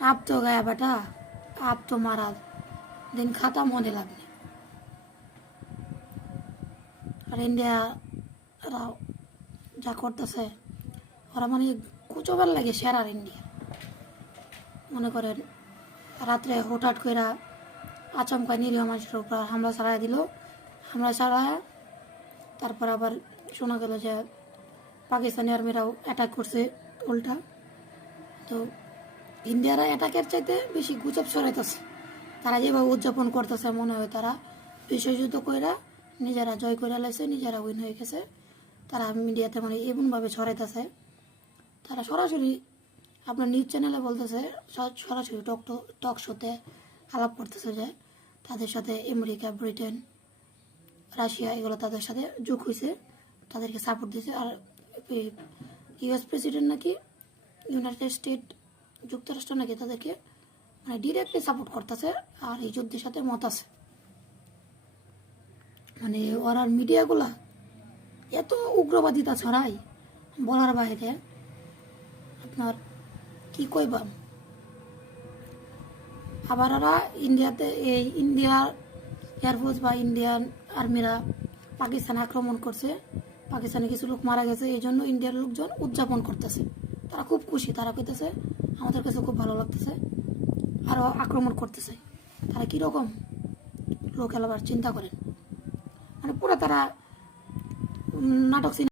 आप तो गया बेटा, आप तो मारा दिन खत्म होने लगे। আর ইন্ডিয়ারা যা করতেছে ওরা মানে কুচোবার লাগে সেরার ইন্ডিয়া। মনে করেন রাত্রে হঠাৎ করে আচমকা নিরীহ মানুষের উপর হামলা চালাই দিল। হামলা চালায় তারপর আবার শোনা গেল যে পাকিস্তানি আর্মিরাও অ্যাটাক করছে উল্টা। তো ইন্ডিয়ারা অ্যাটাকের চাইতে বেশি গুজব ছড়াইতেছে। তারা যেভাবে উদযাপন করতেছে মনে হয় তারা বিশ্বযুদ্ধ কইরা নিজেরা জয় করে লাইছে, নিজেরা উইন হয়ে গেছে। তারা মিডিয়াতে মানে এমনভাবে ছড়াইতেছে, তারা সরাসরি আপনার নিউজ চ্যানেলে বলতেছে, সরাসরি টক শোতে আলাপ করতেছে যে তাদের সাথে আমেরিকা, ব্রিটেন, রাশিয়া এগুলো তাদের সাথে যোগ হয়েছে, তাদেরকে সাপোর্ট দিয়েছে। আর ইউএস প্রেসিডেন্ট নাকি ইউনাইটেড স্টেট যুক্তরাষ্ট্র নাকি তাদেরকে মানে ডিরেক্টলি সাপোর্ট করতেছে আর এই যুদ্ধের সাথে মত আছে। মানে ওরা মিডিয়াগুলা এত উগ্রবাদিতা ছড়ায় বলার বাইরে। আপনার কি কইবাম। আবার ওরা ইন্ডিয়াতে এই ইন্ডিয়ার এয়ারফোর্স বা ইন্ডিয়ান আর্মিরা পাকিস্তানে আক্রমণ করছে, পাকিস্তানে কিছু লোক মারা গেছে, এই জন্য ইন্ডিয়ার লোকজন উদযাপন করতেছে। তারা খুব খুশি, তারা কইতেছে আমাদের কাছে খুব ভালো লাগতেছে, আরও আক্রমণ করতেছে। তারা কীরকম লোক এলাবার চিন্তা করেন, মানে পুরো তারা নাটক